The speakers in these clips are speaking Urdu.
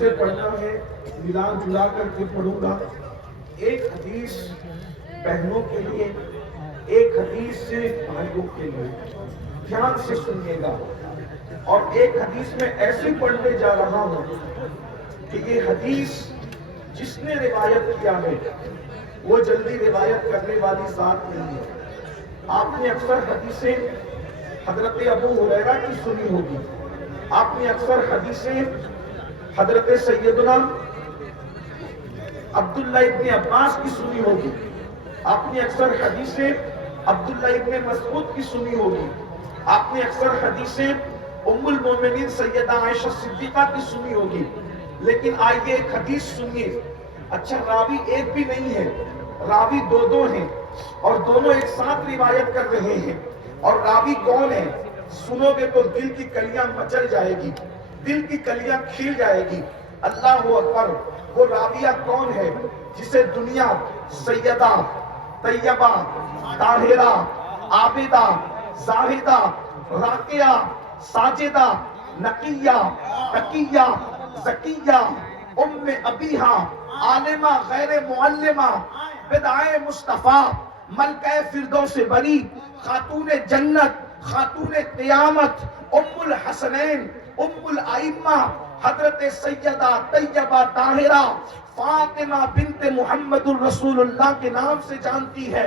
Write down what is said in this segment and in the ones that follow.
حدیثیں پڑھنا ہے، ملا جلا کر کے پڑھوں گا۔ ایک حدیث بہنوں کے لیے، ایک حدیث صرف بھائیوں کے لیے، دھیان سے سنیے گا۔ اور ایک حدیث میں ایسے پڑھنے جا رہا ہوں کہ یہ حدیث جس نے روایت کیا ہے وہ جلدی روایت کرنے والی ذات نہیں ہے۔ آپ نے اکثر حدیثیں حضرت ابو ہریرہ کی سنی ہوگی، آپ نے اکثر حدیثیں حضرت سیدنا عبداللہ ابن عباس کی سنی ہوگی، آپ نے اکثر حدیثیں عبداللہ ابن مسعود کی سنی ہوگی، آپ نے اکثر حدیثیں ام المومنین سیدہ عائشہ صدیقہ کی سنی ہوگی۔ لیکن آئیے ایک حدیث سنیے۔ اچھا، راوی ایک بھی نہیں ہے، راوی دو ہیں، اور دونوں ایک ساتھ روایت کر رہے ہیں۔ اور راوی کون ہے؟ سنو گے تو دل کی کلیاں مچل جائے گی، دل کی کلیاں کھل جائے گی۔ اللہ اکبر! وہ راویہ کون ہے جسے دنیا سیدہ، طیبہ، طاہرہ، عابدہ، زاہدہ، راقیہ، ساجدہ، نقیہ، تقیہ، زکیہ، ام ابیہا، عالمہ غیر معلمہ، بدعائے مصطفیٰ، ملکہ فردوس بری، خاتون جنت، خاتون قیامت، ام الحسنین، ام الائمہ، حضرت سیدہ طیبہ طاہرہ فاطمہ بنت محمد الرسول اللہ کے نام سے جانتی ہے۔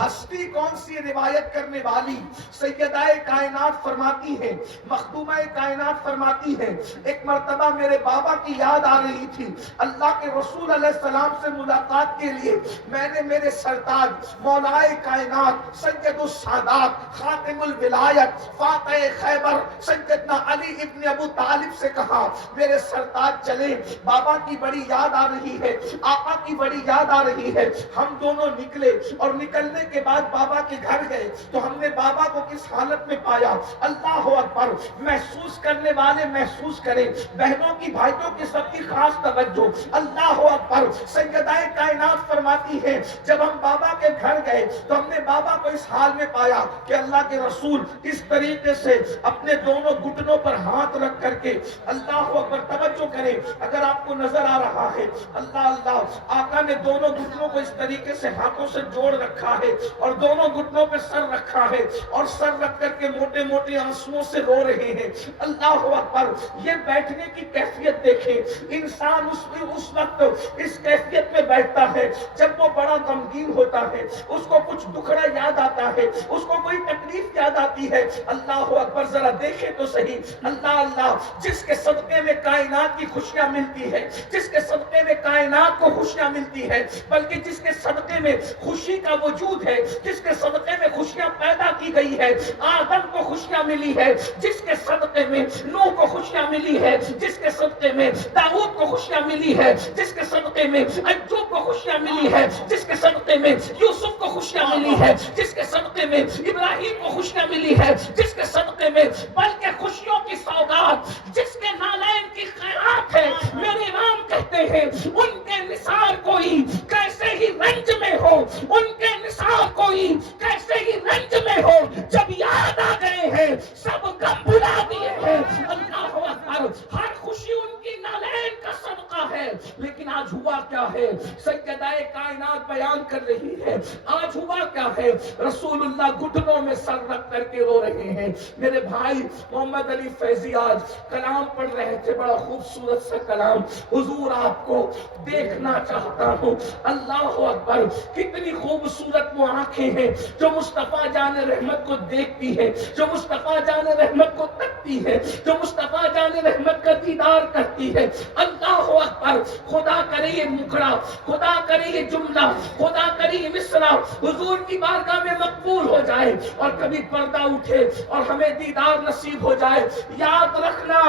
ہستی کون سی روایت کرنے والی؟ سیدہ کائنات فرماتی ہے، مخدومہ کائنات فرماتی ہے، ایک مرتبہ میرے بابا کی یاد آ رہی تھی، اللہ کے رسول علیہ السلام سے ملاقات کے لیے میں نے میرے سرتاج مولائے کائنات سید السادات خاتم الولایت فاتح خیبر سیدنا علی ابن ابو طالب سے کہا، میرے سرتاج چلے، بابا کی بڑی یاد آ رہی ہے، آقا کی بڑی یاد آ رہی ہے۔ ہم دونوں نکلے اور نکلنے کے بعد بابا کے گھر گئے تو ہم نے بابا کو کس حالت میں پایا؟ اللہ اکبر! محسوس کرنے والے محسوس کریں، بہنوں کی بھائیوں کی سب کی خاص توجہ۔ اللہ اکبر! سیدہ کائنات فرماتی ہے جب ہم بابا کے گھر گئے تو ہم نے بابا کو اس حال میں پایا کہ اللہ کے رسول اس طریقے سے اپنے دونوں گھٹنوں پر ہاتھ رکھ کر کے، اللہ اکبر! توجہ کریں، اگر آپ کو نظر آ رہا ہے، اللہ اللہ، آقا نے دونوں گھٹنوں کو اس طریقے سے ہاتھوں سے جوڑ رکھا ہے اور دونوں گھٹنوں پہ سر رکھا ہے اور سر رکھ کر کے موٹے موٹے آنسوؤں سے رو رہے ہیں۔ اللہ اکبر! یہ بیٹھنے کی کیفیت دیکھیں، انسان اس وقت اس کیفیت میں بیٹھتا ہے جب وہ بڑا غمگین ہوتا ہے، اس کو کچھ دکھڑا یاد آتا ہے، اس کو کوئی تکلیف یاد آتی ہے۔ اللہ اکبر! ذرا دیکھیں تو صحیح، اللہ اللہ، جس کے صدقے میں کائنات کی خوشیاں ملتی ہے، جس کے صدقے میں کائنات کو خوشیاں ملتی ہے، بلکہ جس کے صدقے میں خوشی کا وجود ہے، جس کے صدقے میں خوشیاں پیدا کی گئی ہے، آدم کو خوشیاں ملی ہے، جس کے صدقے میں نوح کو خوشیاں ملی ہے، جس کے صدقے میں داؤد کو خوشیاں ملی ہے، جس کے صدقے میں ایوب کو خوشیاں ملی ہے، جس کے صدقے میں یوسف کو خوشیاں ملی ہے، جس کے صدقے میں ابراہیم کو خوشیاں ملی ہے، جس کے صدقے میں بلکہ خوشیوں کی سوغات، جس کے نالین کی خیرات ہے، میرے امام کہتے ہیں ان کے نثار کوئی کیسے ہی رنج میں ہو، ان کے نثار کوئی کیسے ہی رنج میں ہو، جب یاد آ گئے ہیں سب غم بھلا دیے ہیں۔ اللہ اکبر! ہر خوشی ان کی نالین کا صدقہ ہے، لیکن آج ہوا کیا ہے؟ سیدہ کائنات بیان کر رہی ہے، آج ہوا کیا ہے؟ رسول اللہ گھٹنوں میں سر رکھ کر کے رو رہے ہیں۔ میرے بھائی محمد علی فیضی آج کلام پڑھ رہے تھے، بڑا خوبصورت سا کلام، حضور آپ کو دیکھنا چاہتا ہوں۔ اللہ اکبر! کتنی خوبصورت وہ آنکھیں ہیں جو مصطفیٰ جان رحمت کو دیکھتی ہے، جو مصطفیٰ جان رحمت کو تکتی ہے، جو مصطفیٰ جان رحمت کا دیدار کرتی ہے۔ اللہ اکبر! خدا کرے یہ مکڑا، خدا کرے یہ جملہ، خدا کرے یہ مصرع حضور کی بارگاہ میں مقبول ہو جائے اور کبھی پردہ اٹھے اور ہمیں دیدار نصیب ہو جائے۔ یاد رکھنا،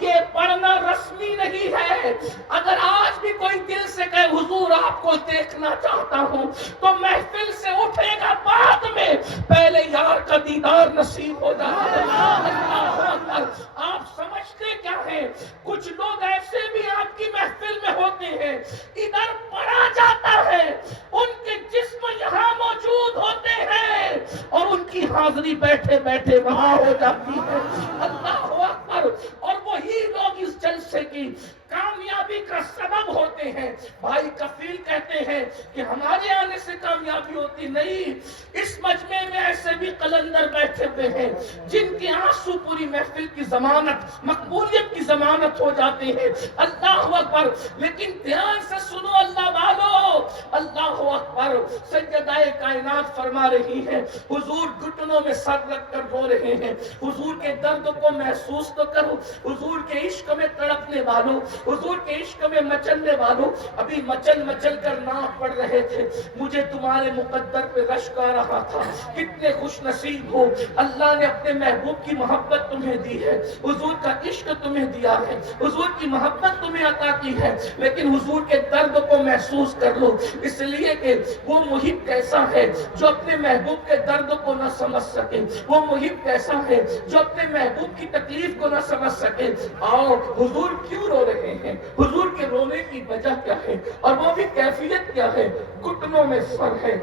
یہ پڑھنا رسمی نہیں ہے۔ اگر آج بھی کوئی دل سے کہے حضور آپ کو دیکھنا چاہتا ہوں، تو محفل سے اٹھے گا بعد میں، پہلے یار کا دیدار نصیب ہو جائے۔ اللہ اکبر! آپ سمجھتے کیا ہیں؟ کچھ لوگ ایسے بھی آپ کی محفل میں ہوتے ہیں، ادھر پڑھا جاتا ہے، ان کے جسم یہاں موجود ہوتے ہیں اور ان کی حاضری بیٹھے بیٹھے وہاں ہو جاتی ہے۔ اللہ اکبر! اور وہی لوگ اس جلسے کی کامیاب کامیابی کا سبب ہوتے ہیں. بھائی کفیل کہتے ہیں کہ ہمارے آنے سے کامیابی ہوتی نہیں. اس مجمع میں ایسے بھی قلندر بیٹھے ہوئے ہیں جن کے آنسو پوری محفل کی ضمانت، مقبولیت کی ضمانت ہو جاتے ہیں. اللہ اکبر. لیکن دھیان سے سنو اللہ والو، اللہ اکبر. سیدہ کائنات فرما رہی ہیں حضور گھٹنوں میں سر رکھ کر رو رہے ہیں. حضور کے درد کو محسوس تو کرو. حضور کے عشق میں تڑپنے والوں، حضور کے عشق میں مچلنے والوں، ابھی مچل مچل کر ناک پڑ رہے تھے. مجھے تمہارے مقدر پہ رشک آ رہا تھا. کتنے خوش نصیب ہو، اللہ نے اپنے محبوب کی محبت تمہیں دی ہے، حضور کا عشق تمہیں دیا ہے، حضور کی محبت تمہیں عطا کی ہے. لیکن حضور کے درد کو محسوس کر لو، اس لیے کہ وہ محب کیسا ہے جو اپنے محبوب کے درد کو نہ سمجھ سکے. وہ محب کیسا ہے جو اپنے محبوب کی تکلیف کو نہ سمجھ سکے. اور حضور کیوں رو رہے ہیں، حضور کے رونے کی وجہ کیا ہے، اور وہ بھی کیفیت کیا ہے. گھٹنوں میں سر ہے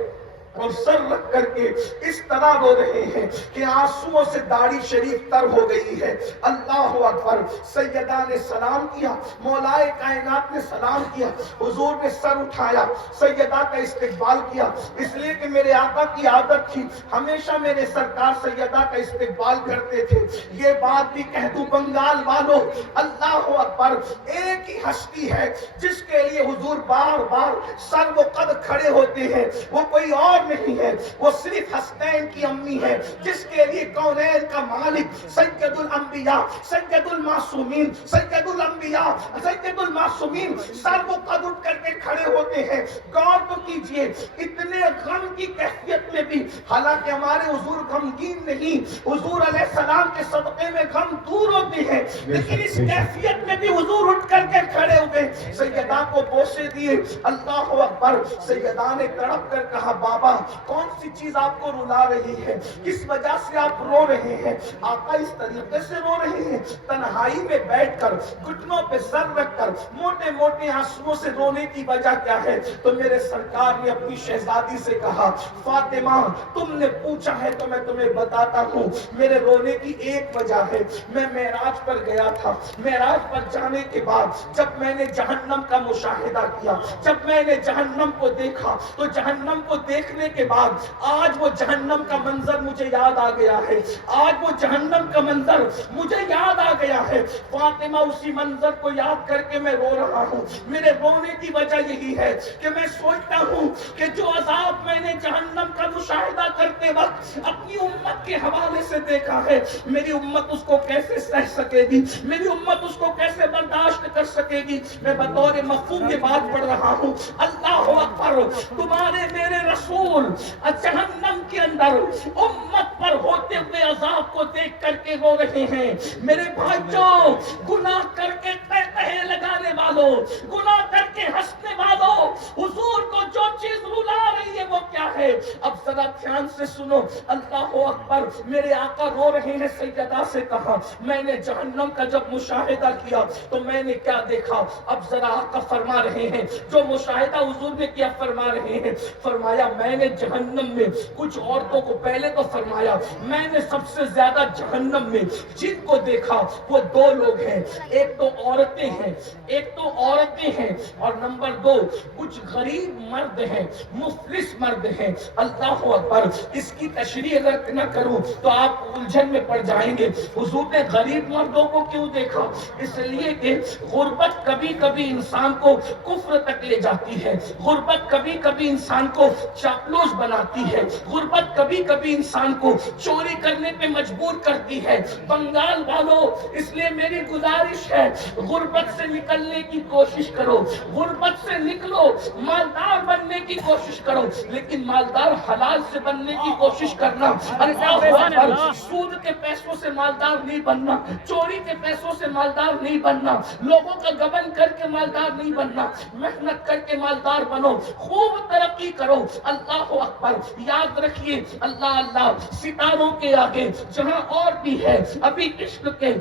اور سر رکھ کر کے اس طرح رو رہے ہیں کہ آنسوؤں سے داڑھی شریف تر ہو گئی ہے. اللہ اکبر. سیدہ نے سلام کیا، مولائے کائنات نے سلام کیا. حضور نے سر اٹھایا، سیدہ کا استقبال کیا. اس لیے کہ میرے آقا کی عادت تھی، ہمیشہ میرے سرکار سیدہ کا استقبال کرتے تھے. یہ بات بھی کہہ دوں بنگال والوں، اللہ اکبر. ایک ہی ہستی ہے جس کے لیے حضور بار بار سر و قد کھڑے ہوتے ہیں، وہ کوئی اور نہیں ہے، وہ صرف حسنین کی امی ہے جس کے لیے کونین کا مالک سید الانبیاء، سید المعصومین، سید الانبیاء، سید المعصومین سر و قد اٹھ کر کے کھڑے ہوتے ہیں. غور تو کیجئے اتنے غم کی کیفیت میں بھی، حالانکہ ہمارے حضور غمگین نہیں، حضور علیہ السلام کے صدقے میں غم دور ہوتے ہیں، لیکن اس کیفیت میں بھی حضور اٹھ کر کے کھڑے ہوئے، سیدہ کو بوسے دیے. اللہ اکبر. سیدہ نے تڑپ کر کہا بابا کون سی چیز آپ کو رلا رہی ہے، کس وجہ سے آپ رو رہے ہیں. آقا اس طریقے سے رو رہے ہیں، تنہائی میں بیٹھ کر گھٹنوں پہ سر رکھ کر موٹے موٹے آنسوؤں سے رونے کی وجہ کیا ہے. تو میرے سرکار نے اپنی شہزادی سے کہا فاطمہ تم نے پوچھا ہے تو میں تمہیں بتاتا ہوں. میرے رونے کی ایک وجہ ہے، میں معراج پر گیا تھا. معراج پر جانے کے بعد جب میں نے جہنم کا مشاہدہ کیا، جب میں نے جہنم کو دیکھا، تو جہنم کو دیکھنے کے بعد آج وہ جہنم کا منظر مجھے یاد آ گیا ہے. آج وہ جہنم کا منظر مجھے یاد آ گیا ہے. فاطمہ اسی منظر کو یاد کر کے میں رو رہا ہوں. میرے رونے کی وجہ یہی ہے کہ میں سوچتا ہوں کہ جو عذاب میں نے جہنم کا مشاہدہ کرتے وقت اپنی امت کے حوالے سے دیکھا ہے، میری امت اس کو کیسے سہ سکے گی، میری امت اس کو کیسے برداشت کر سکے گی. میں بطور مفہوم یہ بات پڑھ رہا ہوں. اللہ اکبر. تمہارے میرے رسول جہنم کے اندر امت پر ہوتے ہوئے عذاب کو دیکھ کر کے رو رہے ہیں. میرے بھائیوں، گناہ کر کے تہتہے لگانے والوں، گناہ کر کے ہنسنے والوں، حضور کو جو چیز رلا رہی ہے وہ کیا ہے. اب ذرا دھیان سے سنو. اللہ اکبر. میرے آقا رو رہے ہیں. سیدہ سے کہا میں نے جہنم کا جب مشاہدہ کیا تو میں نے کیا دیکھا. اب ذرا آقا فرما رہے ہیں جو مشاہدہ حضور نے کیا فرما رہے ہیں. فرمایا میں نے جہنم میں کچھ عورتوں کو، پہلے تو فرمایا میں نے سب سے زیادہ جہنم میں جن کو دیکھا وہ دو لوگ ہیں. ایک تو عورتیں ہیں، ایک تو عورتیں ہیں، اور نمبر دو کچھ غریب مرد ہیں، مفلس مرد ہیں. اللہ اکبر. اس کی تشریح اگر نہ کروں تو آپ الجھن میں پڑ جائیں گے. حضور نے غریب مردوں کو کیوں دیکھا؟ اس لیے کہ غربت کبھی کبھی انسان کو کفر تک لے جاتی ہے. غربت کبھی کبھی انسان کو چاپلوس بناتی ہے. غربت کبھی کبھی انسان کو چوری کرنے پہ مجبور کرتی ہے. بنگال والوں، اس لیے میری گزارش ہے غربت سے نکلنے کی کوشش کرو، غربت سے نکلو، مالدار بننے کی کوشش کرو، لیکن مالدار حلال سے بننے کی کوشش کرنا. اللہ اکبر. سود کے پیسوں سے مالدار نہیں بننا، چوری کے پیسوں سے مالدار نہیں بننا، لوگوں کا گبن کر کے مالدار نہیں بننا. محنت کر کے مالدار بنو، خوب ترقی کرو. اللہ اکبر. یاد رکھیے اللہ ستاروں کے آگے جہاں اور بھی ہے ابھی عشق کے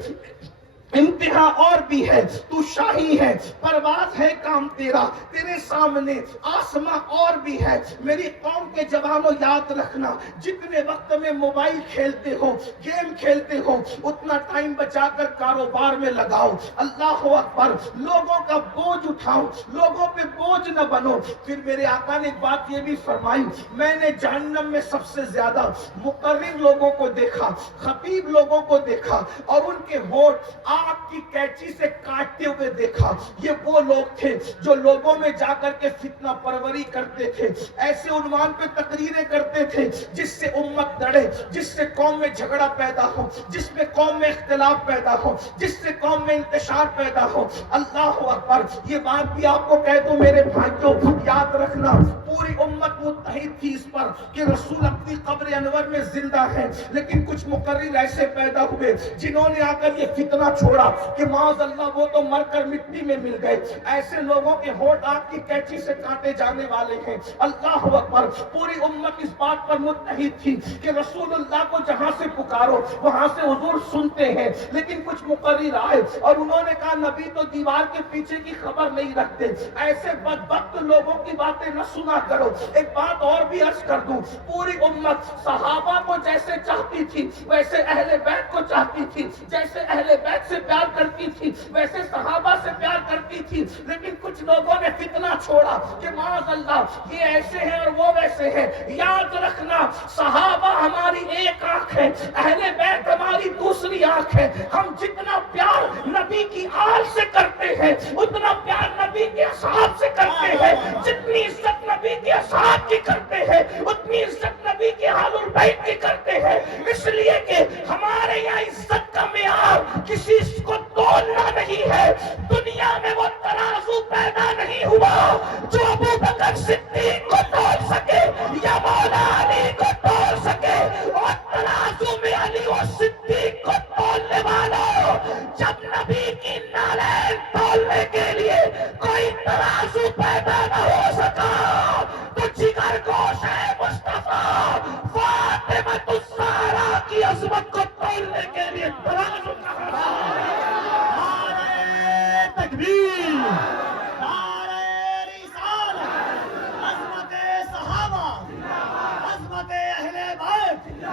انتہا اور بھی ہے، تو شاہی ہے، پرواز ہے کام تیرا، تیرے سامنے آسماں اور بھی ہے۔ میری قوم کے جوانوں یاد رکھنا، جتنے وقت میں موبائل کھیلتے ہو، گیم کھیلتے ہو، اتنا ٹائم بچا کر کاروبار میں لگاؤ۔ اللہ اکبر، لوگوں کا بوجھ اٹھاؤ، لوگوں پہ بوجھ نہ بنو۔ پھر میرے آقا نے ایک بات یہ بھی فرمائی، میں نے جہنم میں سب سے زیادہ مقرر لوگوں کو دیکھا، خطیب لوگوں کو دیکھا، اور ان کے ہونٹ آگ کی کینچی سے کاٹتے ہوئے دیکھا۔ یہ وہ لوگ تھے جو لوگوں میں جا کر کے فتنہ پروری کرتے تھے، ایسے عنوان پہ تقریریں کرتے تھے جس سے امت لڑے، جس سے قوم میں جھگڑا پیدا ہو، جس میں قوم میں اختلاف پیدا ہو، جس سے قوم میں انتشار پیدا ہو۔ اللہ اکبر، یہ بات بھی آپ کو کہہ دوں میرے بھائیوں، یاد رکھنا، پوری امت متحد تھی اس پر کہ رسول اپنی قبر انور میں زندہ ہے، لیکن کچھ مقرر ایسے پیدا ہوئے جنہوں نے آ کر یہ فتنہ چھوڑا کہ معاذ اللہ وہ تو مر کر مٹی میں مل گئے۔ ایسے لوگوں کے ہونٹ آگ کی کینچی سے کاٹے جانے والے ہیں۔ اللہ اکبر، پوری امت اس بات پر متحد تھی کہ رسول اللہ کو جہاں سے پکارو وہاں سے حضور سنتے ہیں، لیکن کچھ مقرر آئے اور انہوں نے کہا نبی تو دیوار کے پیچھے کی خبر نہیں رکھتے، ایسے بدبخت لوگوں کی باتیں نہ سنا کرو۔ ایک بات اور بھی عرض کر دوں، پوری امت صحابہ کو جیسے چاہتی تھی ویسے اہل بیت کو چاہتی تھی، جیسے اہل بیت سے پیار کرتی تھی ویسے صحابہ سے پیار کرتی تھی، لیکن کچھ لوگوں نے فتنہ چھوڑا کہ معاذ اللہ یہ ایسے ہیں اور وہ ویسے ہیں۔ یاد رکھنا، صحابہ ہماری ایک آنکھ ہے، اہل بیت ہماری دوسری آنکھ ہے۔ ہم جتنا پیار نبی کی آل سے کرتے ہیں اتنا پیار نبی کے اصحاب سے کرتے ہیں، جتنی عزت نبی کے اصحاب کی کرتے ہیں اتنی عزت نبی کے آل البیت کی کرتے ہیں، اس لیے کہ ہمارے یہاں عزت کا معیار کسی کو تولنا نہیں ہے۔ دنیا میں وہ ترازو پیدا نہیں ہوا جو ابو بکر صدیق کو تول سکے یا مولا علی کو تول سکے، اور ترازو میں علی و صدیق کو تولنے والا جب نبی کی نالین تولنے کے لیے کوئی ترازو پیدا نہ ہو سکا تو جگر گوش ہے مصطفیٰ فاطمہ الزہرا کی عظمت کو تولنے کے لیے ترازو کہاں ہے؟ نعرہ تکبیر، نعرہ رسالت، عظمت صحابہ، عظمت اہل بیت۔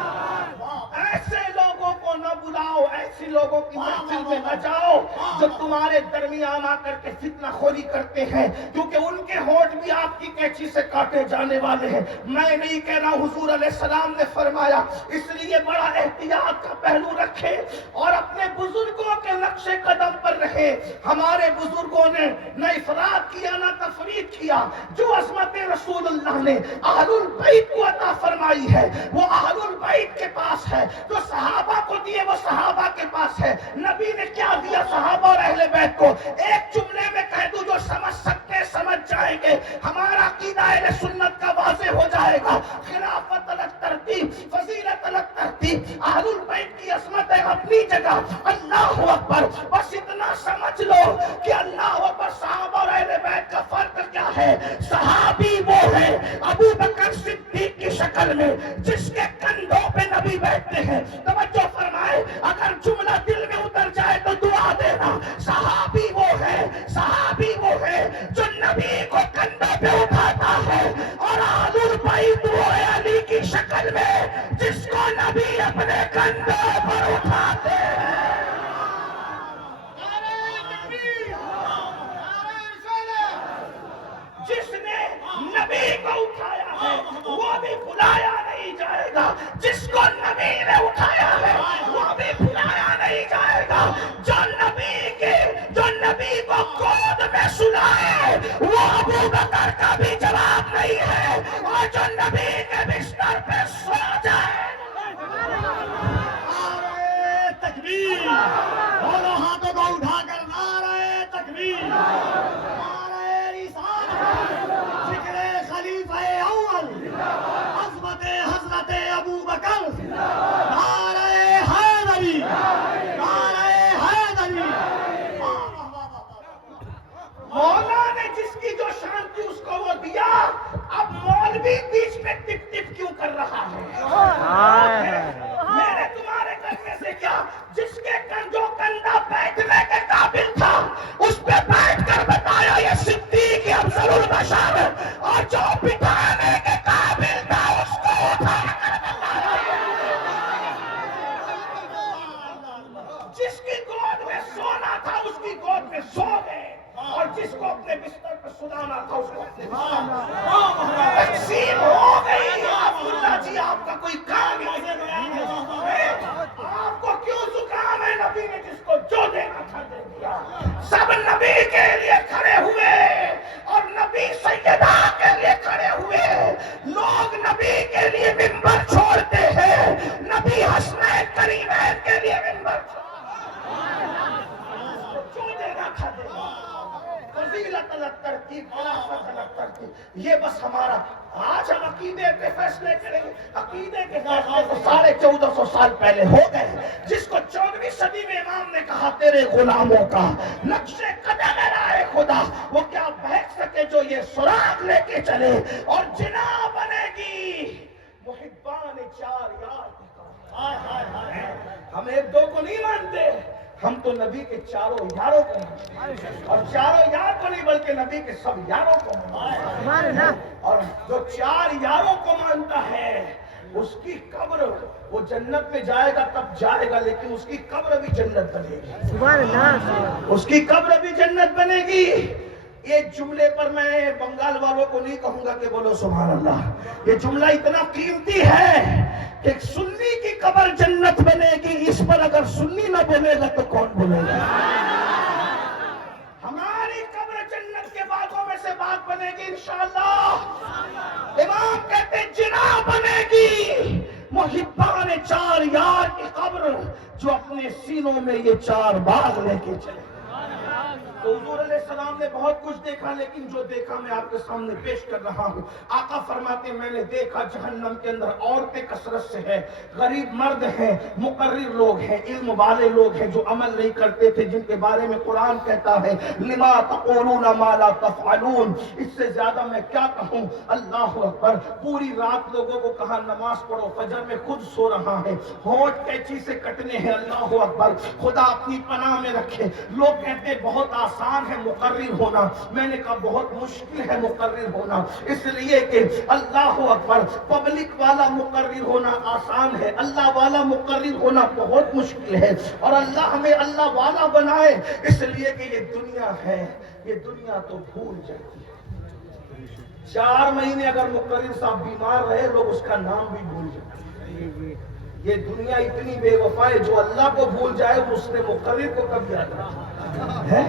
ایسے لوگوں کو نہ بلاؤ، ایسی لوگوں کی محفل میں نہ جاؤ جو تمہارے درمیان آ کر کے فتنہ خوری کرتے ہیں، کیونکہ ان کے ہونٹ بھی آپ کی کینچی سے کاٹے جانے والے ہیں۔ میں نہیں کہہ رہا، حضور علیہ السلام نے فرمایا، اس لیے بڑا احتیاط کا پہلو رکھے اور اپنے بزرگوں کے نقش قدم پر رہے۔ ہمارے بزرگوں نے نہ افراد کیا نہ تفرید کیا، جو عظمت رسول اللہ نے اہل البیت کو عطا فرمائی ہے وہ اہل البیت کے پاس ہے، جو صحابہ کو دیے وہ صحابہ کے پاس ہے۔ نبی نے کیا دیا صحابہ اور اہل بیت کو؟ ایک جملے میں کہہ دوں، جو سمجھ سکتے سمجھ جائیں گے، ہمارا عقیدہ اہل سنت کا واضح ہو جائے گا۔ خلافت الگ ترتیب، فضیلت الگ ترتیب، اہل البیت کی عظمت ہے اپنی جگہ۔ اللہ اکبر، بس اتنا سمجھ لو کہ اللہ اکبر، صحابہ اور اہل بیت کا فرق کیا ہے؟ صحابی وہ ہے ابو بکر صدیق کی شکل میں جس کے کندھوں پہ نبی بیٹھتے ہیں۔ توجہ فرمائے، اگر جملہ دل میں اتر جائے تو دعا دینا۔ صحابی وہ ہے جو نبی کو کندھوں پہ اٹھاتا ہے، اور اہل البیت وہ ہے علی کی شکل میں جس کو نبی اپنے کندھوں پر اٹھاتے ہیں۔ جس نے نبی کو اٹھایا ہے وہ بھی بلایا نہیں جائے گا، جس کو نبی نے اٹھایا ہے وہ بھی بلایا نہیں جائے گا۔ جو نبی کو گود میں سلائے وہ ابو بکر کا بھی جواب نہیں ہے، اور جو نبی کے بستر پہ سو جائے۔ نعرہ تکبیر، دونوں ہاتھوں کو اٹھا کر نعرہ تکبیر، نعرہ رسالت، ذکر خلیفہ اول، عظمت حضرت ابو بکر، نعرہ حیدری، نعرہ حیدری۔ مولا نے جس کی جو شان تھی اس کو وہ دیا، اب مولوی بیچ میں ٹپ ٹپ کیوں کر رہا ہے؟ میرے تمہارے کرنے سے کیا؟ جس کے جو کندھا بیٹھنے کے قابل تھا اس پہ بیٹھ کر بتایا یہ صدیق افضل البشر، اور جو بٹھانے کے قابل تھا اس کو اٹھا کر بتایا جس کی گود میں سونا تھا اس کی گود میں سو گئے، اور جس کو اپنے بستر پر سلانا تھا اس کو اپنے بستر پر تقسیم ہو گئی۔ عبداللہ جی آپ کا کوئی کام ہے؟ آپ کو کیوں زکام ہے؟ نبی نے جس کو جو دینا تھا دے دیا۔ سب نبی کے لیے کھڑے ہوئے اور نبی سیدہ کے لیے کھڑے ہوئے۔ لوگ نبی کے لیے منبر چھوڑتے ہیں، نبی حسنین کریمین کے لیے منبر جو دینا تھا دے دیا۔ فضیلت الگ ترتیب، خلافت الگ ترتیب، یہ بس ہمارا۔ آج ہم عقیدے پہ فیصلے کریں گے۔ عقیدے کے فیصلے تو 1450 سال پہلے ہو گئے۔ جس کو 14ویں صدی میں امام نے کہا تیرے غلاموں کا نقش قدم رائے خدا، وہ کیا بہک سکے جو یہ سراغ لے کے چلے، اور جنا بنے گی محبان چار یار کی کہانی۔ ہم ایک دو کو نہیں مانتے، ہم تو نبی کے چاروں یاروں کو مانتے ہیں، اور چاروں یار کو نہیں بلکہ نبی کے سب یاروں کو مانتے ہیں۔ اور جو چار یاروں کو مانتا ہے اس کی قبر، وہ جنت میں جائے گا تب جائے گا، لیکن اس کی قبر بھی جنت بنے گی، اس کی قبر بھی جنت بنے گی۔ ایک جملے پر میں بنگال والوں کو نہیں کہوں گا کہ بولو سبحان اللہ، یہ جملہ اتنا قیمتی ہے کہ سنی کی قبر جنت بنے گی، اس پر اگر سنی نہ بولے گا تو کون بولے گا؟ ہماری قبر جنت کے باغوں میں سے باغ بنے گی انشاءاللہ۔ امام کہتے ہیں جنا بنے گی محبان چار یار کی قبر، جو اپنے سینوں میں یہ چار باغ لے کے چلے۔ تو حضور علیہ السلام نے بہت کچھ دیکھا، لیکن جو دیکھا میں آپ کے سامنے پیش کر رہا ہوں۔ آقا فرماتے ہیں میں نے دیکھا جہنم کے اندر عورتیں کثرت سے ہیں، غریب مرد ہیں، مقرر لوگ ہیں، علم والے لوگ ہیں جو عمل نہیں کرتے تھے، جن کے بارے میں قرآن کہتا ہے لما تقولون ما لا تفعلون۔ اس سے زیادہ میں کیا کہوں؟ اللہ اکبر۔ پوری رات لوگوں کو کہا نماز پڑھو، فجر میں خود سو رہا ہے، ہونٹ قینچی سے کٹنے ہیں، اللہ اکبر، خدا اپنی پناہ میں رکھے۔ لوگ کہتے ہیں بہت آسان ہے مقرر ہونا، میں نے کہا بہت مشکل ہے مقرر ہونا، اس لیے کہ اللہ اکبر، پبلک والا مقرر ہونا آسان ہے، اللہ والا مقرر ہونا بہت مشکل ہے، اور اللہ ہمیں اللہ والا بنائے، اس لیے کہ یہ دنیا ہے، یہ دنیا تو بھول جاتی ہے۔ 4 مہینے اگر مقرر صاحب بیمار رہے لوگ اس کا نام بھی بھول جاتے ہیں۔ یہ دنیا اتنی بے وفا ہے، جو اللہ کو بھول جائے اس نے مقرر کو کب یاد رکھا ہے؟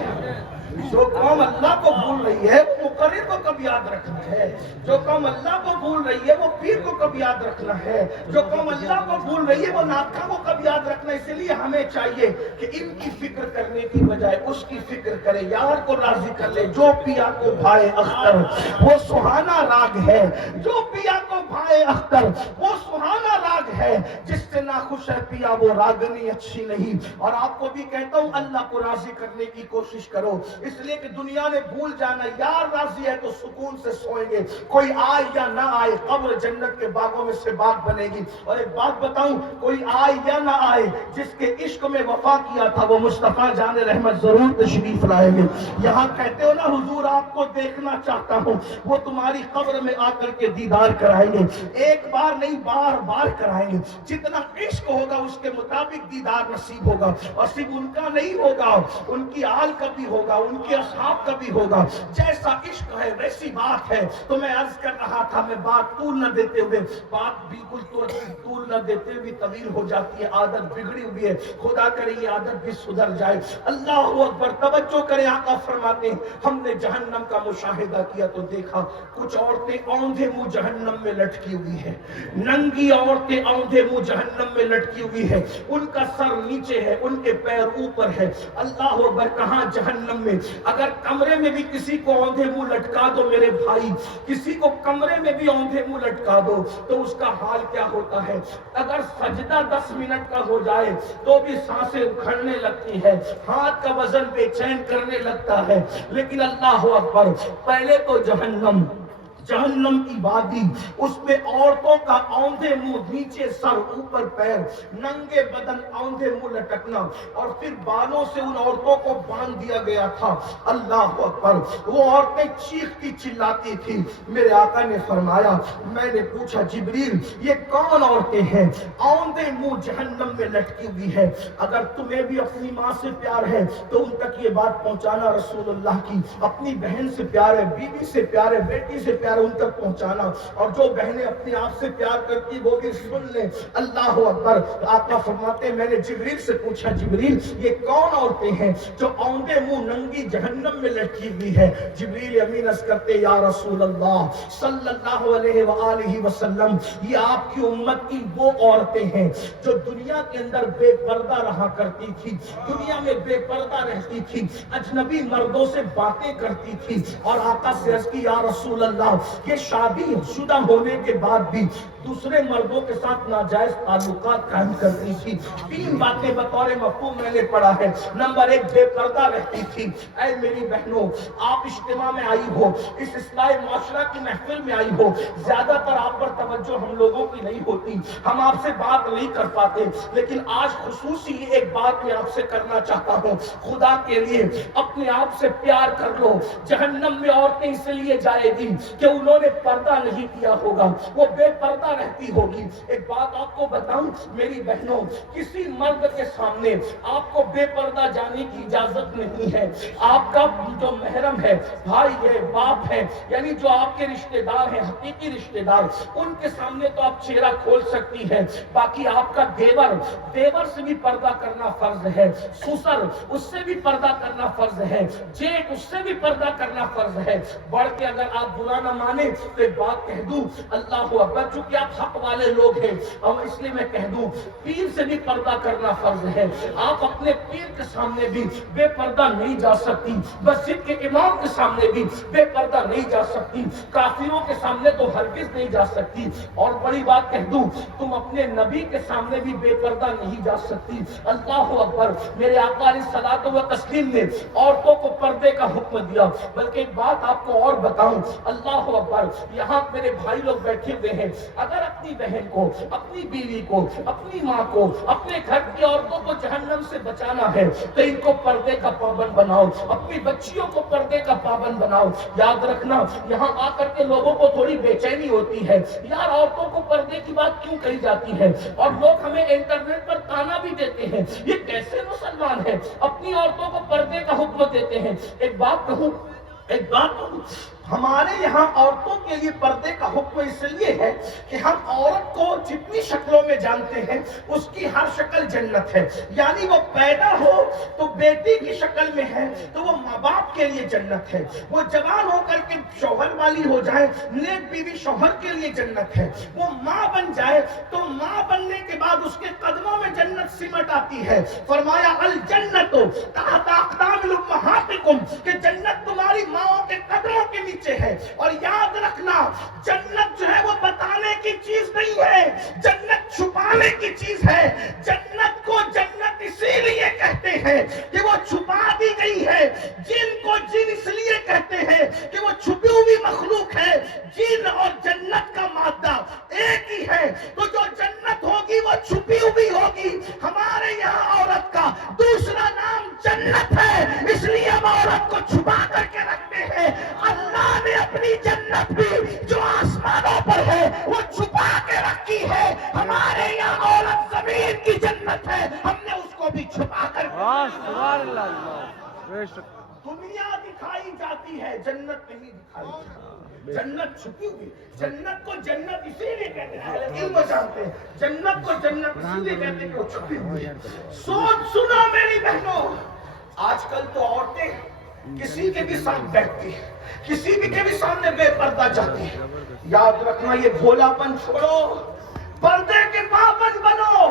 جو قوم اللہ کو بھول رہی ہے وہ مقرر کو کب یاد رکھنا ہے؟ جو قوم اللہ کو بھول رہی ہے وہ پیر کو کب یاد رکھنا ہے؟ جو قوم اللہ کو بھول رہی ہے وہ ناکھا کو کب یاد رکھنا ہے؟ اس لیے ہمیں چاہیے کہ ان کی فکر کرنے کی بجائے اس کی فکر کرے، یار کو راضی کر لے۔ جو پیا کو بھائے اختر وہ سہانا راگ ہے، جو پیا کو بھائے اختر وہ سہانا راگ ہے، جس سے ناخوش ہے پیا وہ راگنی اچھی نہیں۔ اور آپ کو بھی کہتا ہوں اللہ کو راضی کرنے کی کوشش کرو، اس لیے کہ دنیا نے بھول جانا، یار راضی ہے تو سکون سے سوئیں گے، کوئی آئے یا نہ آئے قبر جنت کے باغوں میں سے باغ بنے گی۔ اور ایک بات بتاؤں، کوئی آئے یا نہ آئے، جس کے عشق میں وفا کیا تھا وہ مصطفیٰ جان رحمت ضرور تشریف لائیں گے۔ یہاں کہتے ہو نا حضور آپ کو دیکھنا چاہتا ہوں، وہ تمہاری قبر میں آ کر کے دیدار کرائیں گے، ایک بار نہیں بار بار کرائیں گے، جتنا عشق ہوگا اس کے مطابق دیدار نصیب ہوگا، اور صرف ان کا نہیں ہوگا، ان کی آل کا بھی ہوگا، ان کے اصحاب کا بھی ہوگا۔ جیسا عشق ہے ویسی بات ہے۔ تو میں عرض کر رہا تھا، میں بات طول نہ دیتے ہوئے، بات بالکل طول نہ دیتے ہوئے طویل ہو جاتی ہے، عادت بگڑی ہوئی ہے، خدا کرے یہ عادت بھی سدھر جائے۔ اللہ اکبر، توجہ کریں، آقا فرماتے ہیں ہم نے جہنم کا مشاہدہ کیا تو دیکھا کچھ عورتیں اوندھے منہ جہنم میں لٹکی ہوئی ہیں، ننگی عورتیں اوندھے منہ جہنم میں لٹکی ہوئی ہے، ان کا سر نیچے ہے، ان کے پیر اوپر ہے۔ اللہ اکبر، کہاں؟ جہنم میں۔ اگر کمرے میں بھی کسی کو اوندھے منہ لٹکا دو میرے بھائی، کسی کو کمرے میں بھی اوندھے منہ لٹکا دو تو اس کا حال کیا ہوتا ہے؟ اگر سجدہ 10 منٹ کا ہو جائے تو بھی سانسیں اکھڑنے لگتی ہے، ہاتھ کا وزن بے چین کرنے لگتا ہے۔ لیکن اللہ اکبر، پہلے تو جہنم جہنم کی وادی، اس میں عورتوں کا اوندھے منہ، نیچے سر اوپر پیر، ننگے بدن اوندھے منہ لٹکنا، اور پھر بالوں سے ان عورتوں کو باندھ دیا گیا تھا۔ اللہ اکبر، وہ عورتیں چیختی چلاتی تھی۔ میرے آقا نے فرمایا، میں نے پوچھا جبریل یہ کون عورتیں ہیں؟ اوندھے منہ جہنم میں لٹکی ہوئی ہے، اگر تمہیں بھی اپنی ماں سے پیار ہے تو ان تک یہ بات پہنچانا رسول اللہ کی، اپنی بہن سے پیار ہے، بیوی سے پیار ہے، بیٹی سے پیار ہے، ان تک پہنچانا، اور جو بہنیں اپنے آپ سے پیار کرتی وہ بھی سن لیں۔ اللہ اکبر۔ آقا فرماتے ہیں میں نے جبریل سے پوچھا جبریل یہ کون عورتیں ہیں جو اوندھے منہ ننگی جہنم میں لٹکی ہوئی ہے؟ جبریل امین عرض کرتے یا رسول اللہ صلی اللہ علیہ وآلہ وسلم یہ آپ کی امت کی وہ عورتیں ہیں جو دنیا کے اندر بے پردہ رہا کرتی تھی، دنیا میں بے پردہ رہتی تھی، اجنبی مردوں سے باتیں کرتی تھی، اور آقا سے عرض کی یا رسول اللہ یہ شادی شدہ ہونے کے بعد بھی دوسرے مردوں کے ساتھ ناجائز تعلقات قائم کرتی تھی۔ تین باتیں بطور مفہوم میں نے پڑھا ہے۔ نمبر ایک، بے پردہ رہتی تھی۔ اے میری بہنوں، آپ اجتماع میں آئی ہو، اس اصلاح معاشرہ کی محفل میں آئی ہو، زیادہ تر آپ پر توجہ ہم لوگوں کی نہیں ہوتی، ہم آپ سے بات نہیں کر پاتے، لیکن آج خصوصی ایک بات میں آپ سے کرنا چاہتا ہوں۔ خدا کے لیے اپنے آپ سے پیار کر لو۔ جہنم میں عورتیں اس لیے جائے گی کہ انہوں نے پردہ نہیں کیا ہوگا، وہ بے پردہ رہتی ہوگی۔ ایک بات آپ کو بتاؤں میری بہنوں، کسی مرد کے سامنے آپ کو بے پردہ جانے کی اجازت نہیں ہے۔ آپ کا جو محرم ہے، بھائی ہے، باپ ہے، یعنی جو آپ کے رشتہ دار ہیں، حقیقی رشتہ دار، ان کے سامنے تو آپ چہرہ کھول سکتی ہیں، باقی آپ کا دیور سے بھی پردہ کرنا فرض ہے، سسر اس سے بھی پردہ کرنا فرض ہے، جیٹ اس سے بھی پردہ کرنا فرض ہے۔ بڑھ کے اگر آپ برا نہ مانے تو ایک بات کہہ دوں، اللہ اکبر، چونکہ آپ حق والے لوگ ہیں اور اس لیے میں کہہ دوں پیر سے بھی پردہ کرنا فرض ہے۔ آپ اپنے پیر کے سامنے بھی بے پردہ نہیں جا سکتی، مسجد کے امام کے سامنے بھی بے پردہ نہیں جا سکتی، کافروں کے سامنے تو ہرگز نہیں جا سکتی، اور بڑی بات کہہ دوں تم اپنے نبی کے سامنے بھی بے پردہ نہیں جا سکتی۔ اللہ اکبر۔ میرے آقا علیہ الصلوۃ والتسلیم نے عورتوں کو پردے کا حکم دیا، بلکہ ایک بات آپ کو اور بتاؤں، اللہ اکبر، یہاں میرے بھائی لوگ بیٹھے ہوئے ہیں، اگر اپنی بہن کو، اپنی بیوی کو، اپنی ماں کو، اپنے گھر کی عورتوں کو جہنم سے بچانا ہے تو ان کو پردے کا پابند بناؤ، اپنی بچیوں کو پردے کا پابند بناؤ۔ یاد رکھنا یہاں آ کر کے لوگوں کو تھوڑی بے چینی ہوتی ہے، یار عورتوں کو پردے کی بات کیوں کہی جاتی ہے، اور لوگ ہمیں انٹرنیٹ پر تانا بھی دیتے ہیں یہ کیسے مسلمان ہے اپنی عورتوں کو پردے کا حکم دیتے ہیں۔ ایک بات کہوں ہمارے یہاں عورتوں کے لیے پردے کا حکم اس لیے ہے کہ ہم عورت کو جتنی شکلوں میں جانتے ہیں اس کی ہر شکل جنت ہے، یعنی وہ پیدا ہو تو بیٹی کی شکل میں ہے تو وہ ماں باپ کے لیے جنت ہے، وہ جوان ہو کر کے شوہر والی ہو جائے نیک بیوی شوہر کے لیے جنت ہے، وہ ماں بن جائے تو ماں بننے کے بعد اس کے قدموں میں جنت سمٹ آتی ہے۔ فرمایا الجنت تحت اقدام امہاتکم، کہ جنت تمہاری ماؤں کے قدموں کے نیچے ہے۔ اور یاد رکھنا جنت جو ہے وہ بتانے کی چیز نہیں ہے، جنت چھپانے کی چیز ہے۔ جنت کو جنت اسی لیے کہتے ہیں کہ وہ چھپا دی گئی ہے، جن کو جن اس لیے کہتے ہیں کہ وہ چھپی ہوئی مخلوق ہے۔ جن اور جنت کا مادہ ایک ہی ہے، تو جو جنت ہوگی وہ چھپی ہوئی ہوگی۔ ہمارے یہاں عورت کا دوسرا نام جنت ہے، اس لیے ہم عورت کو چھپا کر کے رکھتے ہیں۔ اللہ نے اپنی جنت بھی جو آسمانوں پر ہے وہ چھپا کے رکھی ہے۔ ہمارے یہاں عورت زمین کی جنت ہے، ہم نے اس کو بھی چھپا کر دنیا دکھائی جاتی ہے، جنت نہیں دکھائی جاتی، جنت چھپی ہوئی۔ جنت کو جنت اسی لیے کہتے ہیں، اہل علم جانتے ہیں جنت کو جنت اسی لیے کہتے ہیں کہ وہ چھپی ہوئی ہے۔ سنو میری بہنوں، آج کل تو عورتیں کسی کے بھی ساتھ بیٹھتی ہیں، کسی بھی کے بھی سامنے بے پردہ جاتی ہے۔ یاد رکھنا یہ بھولا پن چھوڑو، پردے کے پابند بنو۔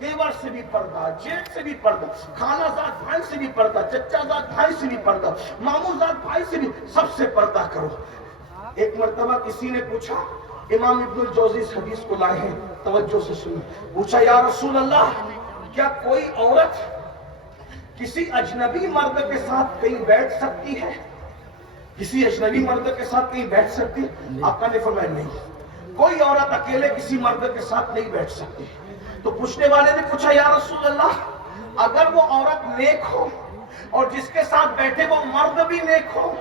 دیور سے بھی پردہ، جیٹ سے بھی پردہ، خالہ زاد بھائی سے بھی پردہ، چچا زاد بھائی سے بھی پردہ، ماموں زاد بھائی سے بھی، سب سے پردہ کرو۔ ایک مرتبہ کسی نے پوچھا، امام ابن الجوزی اس حدیث کو لائے ہیں، توجہ سے سنو، پوچھا یا رسول اللہ کیا کوئی عورت کسی اجنبی مرد کے ساتھ کہیں بیٹھ سکتی ہے؟ کسی اجنبی مرد کے ساتھ کہیں بیٹھ سکتی؟ آقا نے فرمایا نہیں، کوئی عورت اکیلے کسی مرد کے ساتھ نہیں بیٹھ سکتی۔ تو پوچھنے والے نے پوچھا یا رسول اللہ، اگر وہ عورت نیک ہو اور جس کے ساتھ بیٹھے وہ مرد بھی نیک ہو،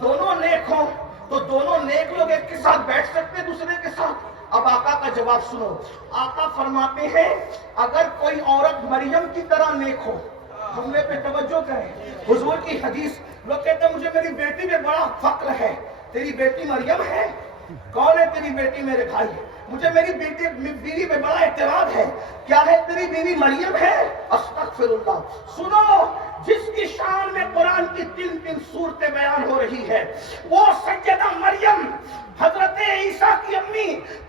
دونوں نیک ہو، تو دونوں نیک لوگ ایک کے ساتھ بیٹھ سکتے دوسرے کے ساتھ؟ اب آقا کا جواب سنو، آقا فرماتے ہیں اگر کوئی عورت مریم کی طرح نیک ہو، جملے پہ توجہ کریں، حضور کی حدیث، لوگ کہتے ہیں مجھے میری بیٹی میں بڑا فخر ہے، تیری بیٹی مریم ہے؟ کون ہے تیری بیٹی میرے بھائی؟ مجھے میری بیوی میں بڑا اعتماد ہے، کیا ہے تیری بیوی مریم ہے؟ استغفر اللہ۔ سنو، جس کی شان میں قرآن کی 3 صورتیں بیان ہو رہی ہے وہ سیدہ مریم حضرت عیسیٰ کی امی۔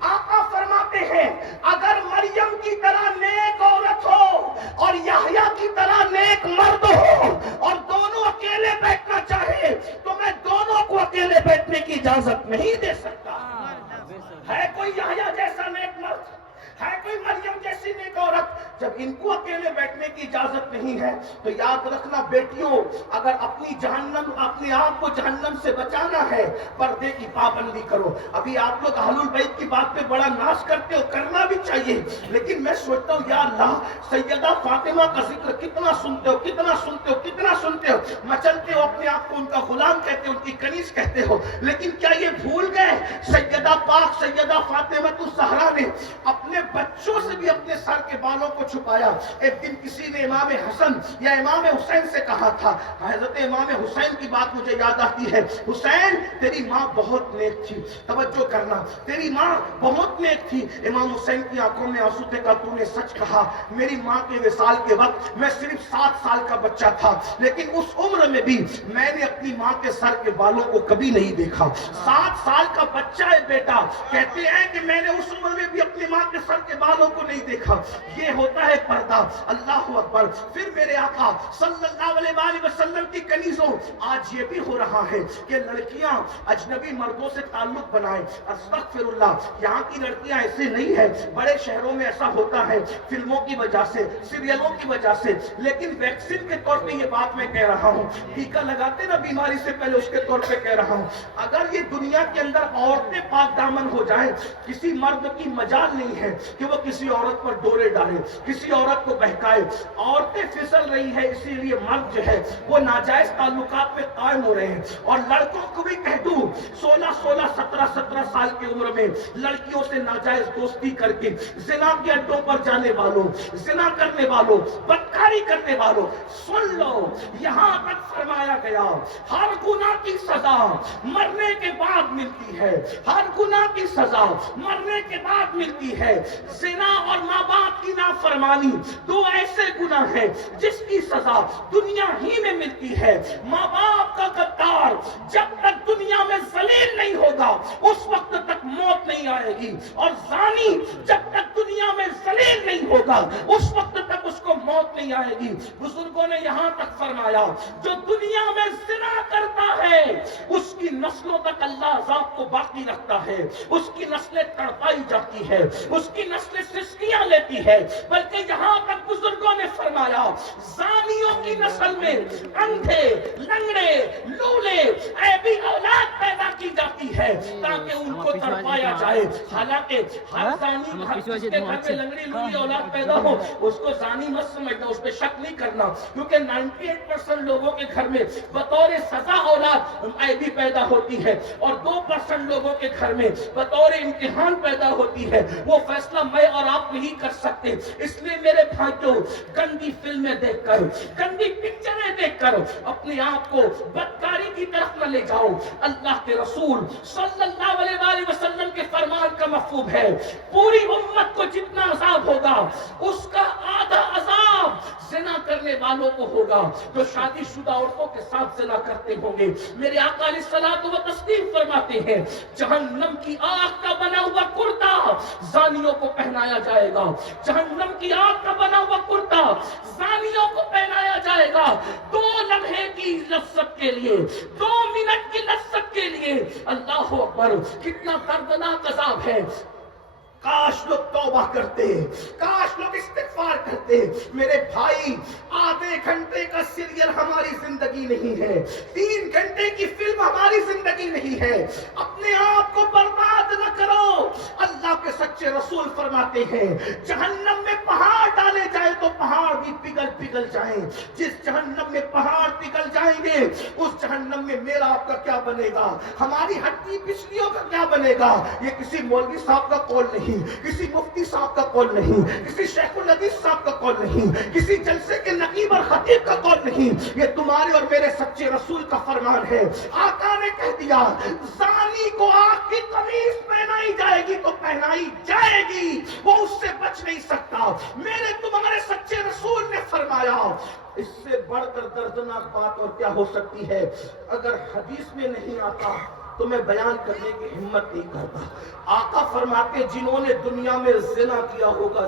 آقا فرماتے ہیں اگر مریم کی طرح نیک عورت ہو اور یحییٰ کی طرح نیک مرد ہو اور دونوں اکیلے بیٹھنا چاہے تو میں دونوں کو اکیلے بیٹھنے کی اجازت نہیں دے سکتا۔ ہے کوئی یحییٰ جیسا نیک مرد؟ ہے کوئی مریم جیسی نیک عورت؟ جب ان کو اکیلے بیٹھنے کی اجازت نہیں ہے تو یاد رکھنا بیٹیوں، اگر اپنے آپ کو جہنم سے بچانا ہے پردے کی پابندی کرو۔ ابھی آپ لوگ اہل البیت کی بات پہ بڑا ناز کرتے ہو، کرنا بھی چاہیے، لیکن میں سوچتا ہوں یا اللہ، سیدہ فاطمہ کا ذکر کتنا سنتے ہو، کتنا سنتے ہو، کتنا سنتے ہو، مچلتے ہو، اپنے آپ کو ان کا غلام کہتے ہو، ان کی کنیز کہتے ہو، لیکن کیا یہ بھول گئے سیدہ پاک سیدہ فاطمہ الزہرا نے اپنے بچوں سے بھی اپنے سر کے بالوں کو چھپایا؟ ایک دن کسی نے امام حسن یا امام حسین سے کہا تھا، حضرت امام حسین کی بات مجھے یاد آتی ہے، حسین تیری ماں بہت نیک تھی، توجہ کرنا، تیری ماں بہت نیک تھی۔ امام حسین کی آنکھوں میں آنسو تھے، کہا تو نے سچ کہا، میری ماں کے وصال کے وقت میں صرف 7 سال کا بچہ تھا، لیکن اس عمر میں بھی میں نے اپنی ماں کے سر کے بالوں کو کبھی نہیں دیکھا۔ 7 سال کا بچہ ہے بیٹا، کہتے ہیں کہ میں نے اس عمر میں بھی اپنی ماں کے سر کے بالوں کو نہیں دیکھا۔ یہ ہوتا ہے پردہ۔ اللہ اکبر۔ پھر میرے آقا صلی اللہ علیہ وآلہ وسلم کی کنیزوں، آج یہ بھی ہو رہا ہے کہ لڑکیاں اجنبی مردوں سے تعلق بنائیں۔ استغفر اللہ، یہاں کی لڑکیاں ایسے نہیں ہیں، بڑے شہروں میں ایسا ہوتا ہے فلموں کی وجہ سے، سیریلوں کی وجہ سے، لیکن ویکسین کے طور پہ یہ بات میں کہہ رہا ہوں، ٹیکہ لگاتے نا بیماری سے پہلے، اس کے طور پہ کہہ رہا ہوں، اگر یہ دنیا کے اندر عورتیں پاک دامن ہو جائیں، کسی مرد کی مجال نہیں ہے کہ وہ کسی عورت پر ڈورے ڈالے، کسی عورت کو بہکائے۔ عورتیں پھسل رہی ہے، اسی لیے مرد جو ہے وہ ناجائز تعلقات میں قائم ہو رہے ہیں۔ اور لڑکوں کو بھی کہہ دوں، 16 17 سال کی عمر میں لڑکیوں سے ناجائز دوستی کر کے زنا کے اڈوں پر جانے والوں، زنا کرنے والوں، بدکاری کرنے والوں، سن لو، یہاں تک فرمایا گیا ہر گناہ کی سزا مرنے کے بعد ملتی ہے، ہر گناہ کی سزا مرنے کے بعد ملتی ہے۔ زنا اور ماں باپ کی نافرمانی 2 ایسے گناہ ہیں جس کی سزا دنیا ہی میں ملتی ہے۔ ماں باپ کا غدار جب تک دنیا میں ذلیل نہیں ہوگا اس وقت تک موت نہیں آئے گی، اور زانی جب تک دنیا میں ذلیل نہیں ہوگا اس وقت تک اس کو موت نہیں آئے گی۔ بزرگوں نے یہاں تک فرمایا جو دنیا میں زنا کرتا ہے اس کی نسلوں تک اللہ عذاب کو باقی رکھتا ہے، اس کی نسلیں تڑپائی جاتی ہے، اس کی نسلیں سسکیاں لیتی ہے، بلکہ یہاں تک بزرگوں نے فرمایا زانیوں کی نسل میں اندھے، لنگڑے، لولے، عیبی اولاد پیدا کی جاتی ہے تاکہ ان کو تڑپایا جائے۔ حالانکہ ہر زانی، ہر جس کے گھر میں لنگڑی لولی اولاد پیدا ہو اس کو زانی مت سمجھنا، اس پہ شک نہیں کرنا، کیونکہ 98% لوگوں کے گھر میں بطور سزا اولاد عیبی پیدا ہوتی ہے، اور 2% لوگوں کے گھر میں بطور امتحان پیدا ہوتی ہے۔ وہ فیصلہ میں اور آپ نہیں کر سکتے۔ اس لیے میرے بھائیوں، گندی فلمیں دیکھ کر، گندی پکچریں دیکھ کر اپنے آپ کو بدکاری کی طرف نہ لے جاؤ۔ اللہ کے رسول صلی اللہ علیہ وآلہ وسلم کے فرمان کا مفہوم ہے پوری امت کو جتنا عذاب ہوگا اس کا آدھا عذاب زنا کرنے والوں کو ہوگا جو شادی شدہ عورتوں کے ساتھ زنا کرتے ہوں گے۔ میرے آقا علیہ الصلوۃ والتسلیم فرماتے ہیں جہنم کی آگ کا بنا ہوا کرتا زانیوں کو پہنایا جائے گا، جہنم کی آگ کا بنا ہوا کرتا زانیوں کو پہنایا جائے گا 2 لمحے کی لذت کے لیے، 2 منٹ کی لذت کے لیے۔ اللہ اکبر، کتنا دردناک عذاب ہے۔ کاش لوگ توبہ کرتے، کاش لوگ استغفار کرتے۔ میرے بھائی، آدھے گھنٹے کا سیریل ہماری زندگی نہیں ہے، 3 گھنٹے کی فلم ہماری زندگی نہیں ہے. اپنے آپ کو برباد نہ کرو. اللہ کے سچے رسول فرماتے ہیں جہنم میں پہاڑ ڈالے جائیں تو پہاڑ بھی پگھل جائیں. جس جہنم میں پہاڑ پگھل جائیں گے اس جہنم میں میرا آپ کا کیا بنے گا, ہماری ہڈی پسلیوں کا کیا بنے گا. یہ کسی مولوی صاحب کا قول نہیں, کسی مفتی صاحب کا قول نہیں, کسی شیخ الحدیث صاحب کا قول نہیں, کسی جلسے کے نقیب اور خطیب کا قول نہیں, یہ تمہارے اور میرے سچے رسول کا فرمان ہے. آقا نے کہہ دیا زانی کو آگ کی قمیص پہنائی جائے گی تو پہنائی جائے گی, وہ اس سے بچ نہیں سکتا. میرے تمہارے سچے رسول نے فرمایا اس سے بڑھ کر دردناک بات اور کیا ہو سکتی ہے. اگر حدیث میں نہیں آتا تو میں بیان کرنے کی ہمت نہیں کرتا. آقا فرماتے جنہوں نے دنیا میں زنا کیا ہوگا,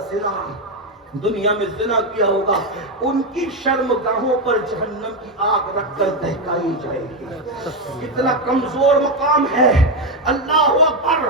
دنیا میں زنا کیا ہوگا, ان کی شرمگاہوں پر جہنم کی آگ رکھ کر دہکائی جائے گی. کتنا کمزور مقام ہے, اللہ اکبر.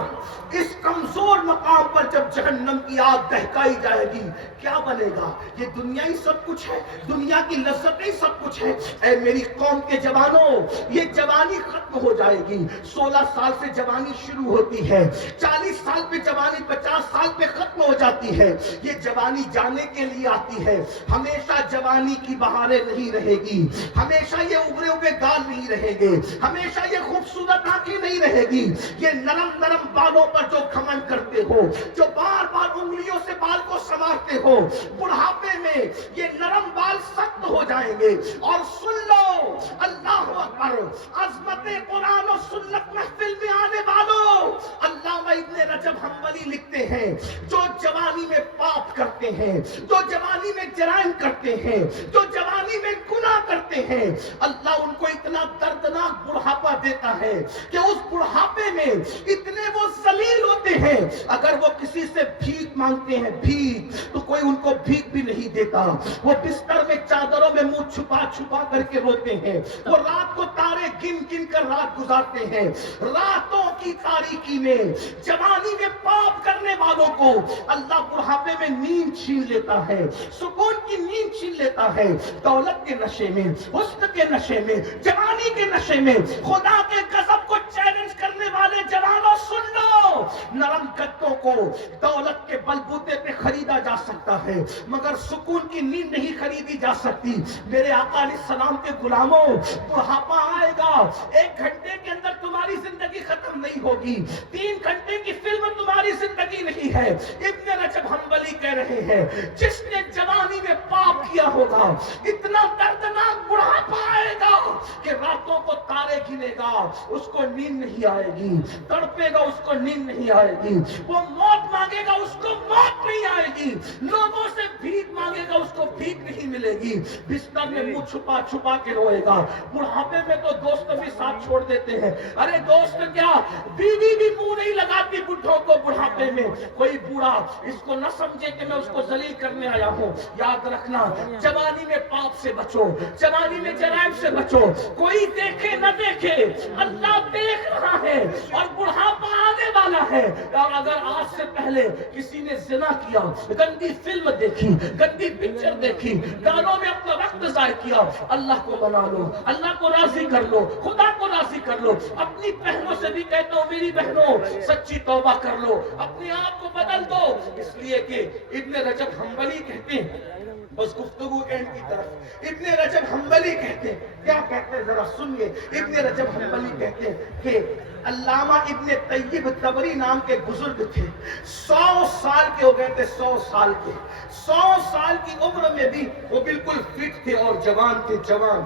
اس کمزور مقام پر جب جہنم کی آگ دہکائی جائے گی کیا بنے گا. یہ دنیا ہی سب کچھ ہے, دنیا کی لذت ہی سب کچھ ہے. اے میری قوم کے جوانوں, یہ جوانی ختم ہو جائے گی. 16 سال سے جوانی شروع ہوتی ہے, 40 سال پہ جوانی 50 سال پہ ختم ہو جاتی ہے. یہ جوانی جانے کے لیے آتی ہے. ہمیشہ جوانی کی بہاریں نہیں رہے گی, ہمیشہ یہ ابھرے ہوئے گال نہیں رہیں گے, ہمیشہ یہ خوبصورت آنکھیں نہیں رہے گی. یہ نرم نرم بالوں پر جو گھمن کرتے ہو, جو بار بار انگلیوں سے بال کو سنوارتے ہو, بڑھاپے میں یہ نرم بال سخت ہو جائیں گے. اور سن لو, اللہ اکبر, عظمت قرآن و سنت محفل میں آنے والوں, علامہ ابن رجب حنبلی لکھتے ہیں جو جوانی میں پاپ کرتے ہیں, جو جوانی میں جرائم کرتے ہیں, جو جوانی میں گناہ کرتے ہیں, اللہ ان کو اتنا دردناک بڑھاپا دیتا ہے کہ اس بڑھاپے میں اتنے وہ ذلیل ہوتے ہیں, اگر وہ کسی سے بھیک مانگتے ہیں بھیک تو کوئی ان کو بھیک بھی نہیں دیتا. وہ بستر میں چادروں میں منہ چھپا چھپا کر کے روتے ہیں. وہ رات کو تارے گن گن کر رات گزارتے ہیں. راتوں کی تاریکی میں جوانی میں پاپ کرنے والوں کو اللہ بڑھاپے میں نیند چھین لیتا ہے, سکون کی نیند چھین لیتا ہے. دولت کے نشے میں, حسن کے نشے میں, جوانی کے نشے میں خدا کے غضب کو چیلنج کرنے والے جوانوں سن لو, نرم گدوں کو دولت کے بلبوتے پہ خریدا جا سکتا ہے مگر سکون کی نیند نہیں خریدی جا سکتی. میرے آقا علیہ السلام کے غلاموں, بڑھاپا آئے گا, 1 گھنٹے کے اندر تمہاری زندگی ختم نہیں ہوگی, 3 گھنٹے کی فلم تمہاری زندگی نہیں ہے. ابن رجب حنبلی کہہ رہے ہیں جس نے جوانی میں پاپ کیا ہوگا اتنا دردناک بڑھاپا آئے گا کہ راتوں کو تارے گنے گا, اس کو نیند نہیں آئے گی, تڑپے گا اس کو نیند نہیں آئے گی, وہ موت مانگے گا اس کو موت نہیں آئے گی, لوگوں سے بھیک مانگے گا اس کو بھیک نہیں ملے گی, بستر میں منہ چھپا چھپا کے روئے گا. بڑھاپے میں تو دوست بھی ساتھ چھوڑ دیتے ہیں. ارے دوست کیا, بیوی بھی منہ نہیں لگاتی بڈھوں کو بڑھاپے میں. کوئی بوڑھا اس کو نہ سمجھے کہ میں اس کو ذلیل کرنے آیا ہوں. یاد رکھنا, جوانی میں پاپ سے بچو, جوانی میں جرائم سے بچو. کوئی دیکھے نہ دیکھے, اللہ دیکھ رہا ہے اور بڑھاپا آنے والا ہے. اور اگر آج سے پہلے کسی نے زنا کیا, گندی فلم دیکھی, گندی پکچر دیکھی, گانوں میں اپنا وقت ضائع کیا, اللہ کو بنا لو, اللہ کو راضی کر لو, خدا کو راضی کر لو. اپنی بہنوں سے بھی کہتا ہوں میری بہنوں سچی توبہ کر لو, اپنے آپ کو بدل دو. اس لیے کہ ابن رجب حنبلی کہتے ہیں, بس گفتگو اینڈ کی طرف, ابن رجب حنبلی کہتے ہیں, کیا کہتے ہیں ذرا سنیے. ابن رجب حنبلی کہتے ہیں کہ علامہ ابن طیب طبری نام کے بزرگ تھے, 100 سال کے ہو گئے تھے, 100 سال کے, 100 سال کی عمر میں بھی وہ بالکل فٹ تھے اور جوان تھے, جوان.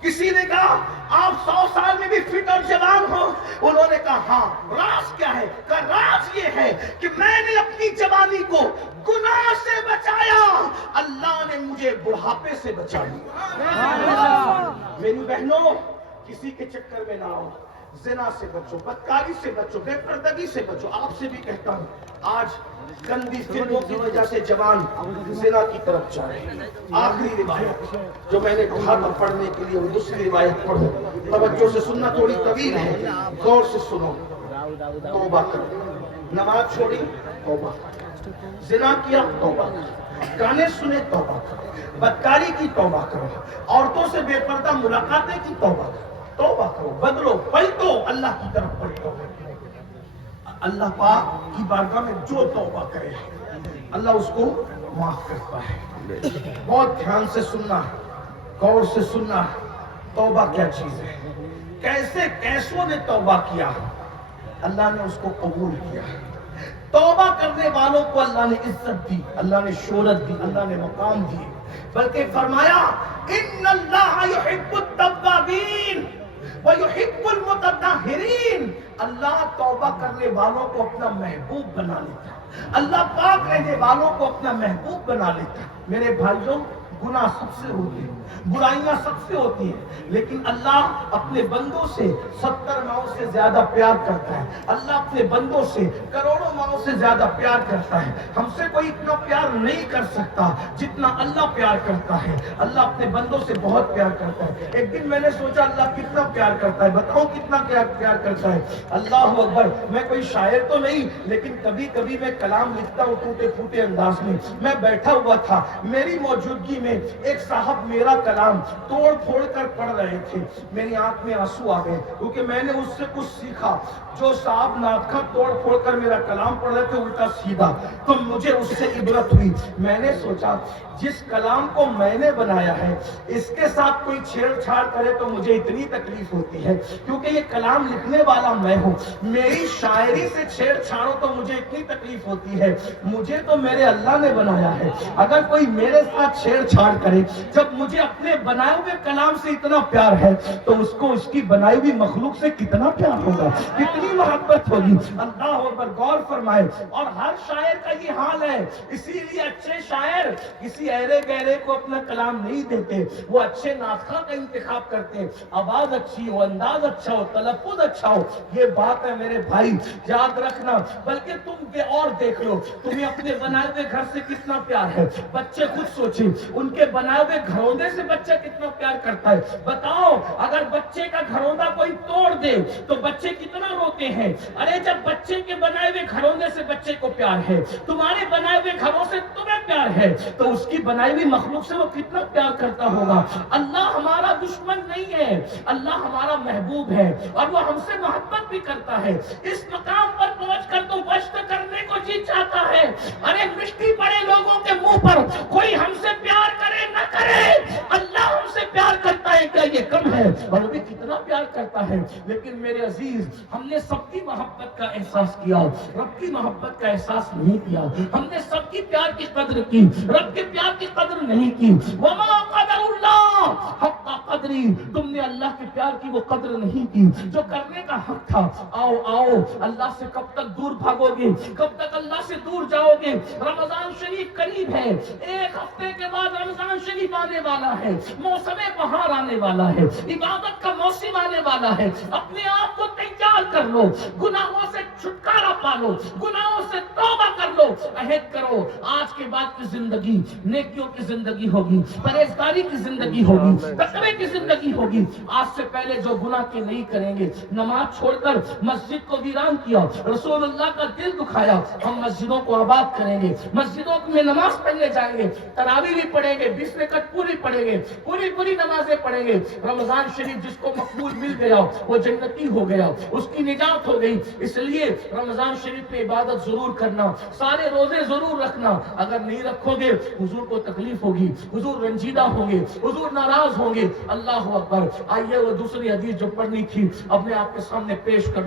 کسی نے کہا آپ 100 سال میں بھی فٹ اور جوان ہو؟ انہوں نے کہا ہاں. راز کیا ہے؟ کہا راز یہ ہے کہ میں نے اپنی جوانی کو گناہ سے بچایا, اللہ نے مجھے بڑھاپے سے بچا لیا. میری بہنوں کسی کے چکر میں نہ آؤ, زنا سے بچو, بدکاری سے بچو, بے پردگی سے بچو. آپ سے بھی کہتا ہوں آج گندی فلموں کی وجہ سے جوان زنا کی طرف جا رہے ہیں. آخری روایت جو میں نے کہا تھا پڑھنے کے لیے, وہ دوسری روایت پڑھو, توجہ سے سننا, تھوڑی طویل ہے, غور سے سنو. توبہ کرو, نماز چھوڑی توبہ کرو, زنا کیا توبہ کرو, گانے سنے توبہ کرو, بدکاری کی توبہ کرو, عورتوں سے بے پردہ ملاقاتیں کی توبہ کرو, توبہ کرو, بدلو, پلٹو, اللہ کی طرف پلٹو. اللہ پاک کی بارگاہ میں جو توبہ کرے اللہ اس کو معاف کرتا ہے. بہت دھیان سے سننا, غور سے سننا, توبہ کیا چیز ہے, کیسے کیسوں نے توبہ کیا, اللہ نے اس کو قبول کیا. توبہ کرنے والوں کو اللہ نے عزت دی, اللہ نے شہرت دی, اللہ نے مقام دی, بلکہ فرمایا ان اللہ یحب التوابین ویحب المتطہرین. اللہ توبہ کرنے والوں کو اپنا محبوب بنا لیتا ہے, اللہ پاک رہنے والوں کو اپنا محبوب بنا لیتا ہے. میرے بھائیوں, گناہ سب سے ہوتے ہیں, برائیاں سب سے ہوتی ہیں, لیکن اللہ اپنے بندوں سے 70 ماؤں سے زیادہ پیار کرتا ہے. اللہ اپنے بندوں سے کروڑوں ماؤں سے زیادہ پیار کرتا ہے. ہم سے کوئی اتنا پیار نہیں کر سکتا جتنا اللہ پیار کرتا ہے. اللہ اپنے بندوں سے بہت پیار کرتا ہے. ایک دن میں نے سوچا اللہ کتنا پیار کرتا ہے, بتاؤ کتنا پیار کرتا ہے. اللہ اکبر. میں کوئی شاعر تو نہیں, لیکن کبھی کبھی میں کلام لکھتا ہوں ٹوٹے پھوٹے انداز میں. میں بیٹھا ہوا تھا, میری موجودگی میں ایک صاحب میرا کلام توڑ پھوڑ کر پڑھ رہے تھے. میری آنکھ میں آنسو آ گئے, کیونکہ میں نے اس سے کچھ سیکھا. جو صاحب ناطقہ توڑ پھوڑ کر میرا کلام پڑھ رہے تھے الٹا سیدھا, تو مجھے اس سے عبرت ہوئی. میں نے سوچا جس کلام کو میں نے بنایا ہے اس کے ساتھ کوئی چھیڑ چھاڑ کرے تو مجھے اتنی تکلیف ہوتی ہے, کیونکہ یہ کلام لکھنے والا میں ہوں. میری شاعری سے چھیڑ چھاڑو تو مجھے اتنی تکلیف ہوتی ہے. مجھے تو میرے اللہ نے بنایا ہے, اگر کوئی میرے ساتھ چھیڑ چھاڑ کرے, جب مجھے اپنے بنائے ہوئے کلام سے اتنا پیار ہے تو اس کو اس کی بنائی ہوئی مخلوق سے کتنا پیار ہوگا, کتنی محبت ہوگی. اللہ اکبر. غور فرمائے. اور ہر شاعر کا یہ حال ہے, اسی لیے اچھے شاعر کسی ایرے گہرے کو اپنا کلام نہیں دیتے, وہ اچھے ناطقہ کا انتخاب کرتے ہیں. آواز اچھی ہو, انداز اچھا ہو, تلفظ اچھا ہو. یہ بات ہے میرے بھائی, یاد رکھنا. بلکہ تم اور دیکھ لو, تمہیں اپنے بنائے ہوئے گھر سے کتنا پیار ہے. بچے خود سوچیں, ان کے بنائے ہوئے گھروندے سے بچہ کتنا پیار کرتا ہے. بتاؤ, اگر بچے کا گھروندہ کوئی توڑ دے تو بچے کتنا روتے ہیں. ارے جب بچے کے بنائے ہوئے گھروندے سے بچے کو پیار ہے, تمہارے بنائے ہوئے گھروں سے تمہیں پیار ہے, تو اس کی بنائی ہوئی مخلوق سے وہ کتنا پیار کرتا ہوگا. اللہ ہمارا دشمن نہیں ہے, اللہ ہمارا محبوب ہے, اور وہ ہم سے محبت بھی کرتا ہے. اس مقام پر پہنچ کر تو بشت کرنے کو جی چاہتا ہے. ارے مٹی پڑے لوگوں کے منہ پر کوئی ہم سے پیار کرے نہ کرے, اللہ ہم سے پیار کرتا ہے, کیا یہ کم ہے؟ اور وہ بھی کتنا پیار کرتا ہے. لیکن میرے عزیز, ہم نے سب کی محبت کا احساس کیا, رب کی محبت کا احساس نہیں کیا. ہم نے سب کی پیار کی قدر کی, رب کے پیار کی قدر نہیں کی. وما قدر اللہ حق قدری, تم نے اللہ کے پیار کی وہ قدر نہیں کی جو کرنے کا حق تھا. آؤ اللہ سے کب تک دور بھاگو گے, کب تک اللہ سے دور جاؤ گے. رمضان شریف قریب ہے, ایک ہفتے کے بعد رمضان شریف آنے والا ہے, موسم بہار آنے والا ہے, عبادت کا موسم آنے والا ہے. اپنے آپ کو تیار کر لو, گناہوں سے چھٹکارا پالو, گناہوں سے توبہ کر لو, عہد کرو آج کے بعد کی زندگی نیکیوں کی زندگی ہوگی, پرہیزگاری کی زندگی ہوگی, تقوی کی زندگی ہوگی. آج سے پہلے جو گناہ کے نہیں کریں گے. نماز چھوڑ کر مسجد کو ویران کیا, رسول اللہ کا دل دکھایا. ہم مسجدوں کو آباد کریں گے, مسجدوں میں نماز پڑھنے جائیں گے, تراویح بھی پڑھیں گے, 20 رکعت پوری پڑھیں گے, پوری نمازیں پڑھیں گے. رمضان شریف جس کو مقبول مل گیا وہ جنتی ہو گیا, اس کی نجات ہو گئی. اس لیے رمضان شریف میں عبادت ضرور کرنا, سارے روزے ضرور رکھنا. اگر نہیں رکھو گے حضور کو تکلیف ہوگی, حضور رنجیدہ ہوں گے, حضور ناراض ہوں گے. اللہ اکبر. آئیے وہ دوسری حدیث جو پڑھنی تھی اپنے آپ کے سامنے پیش کر رہا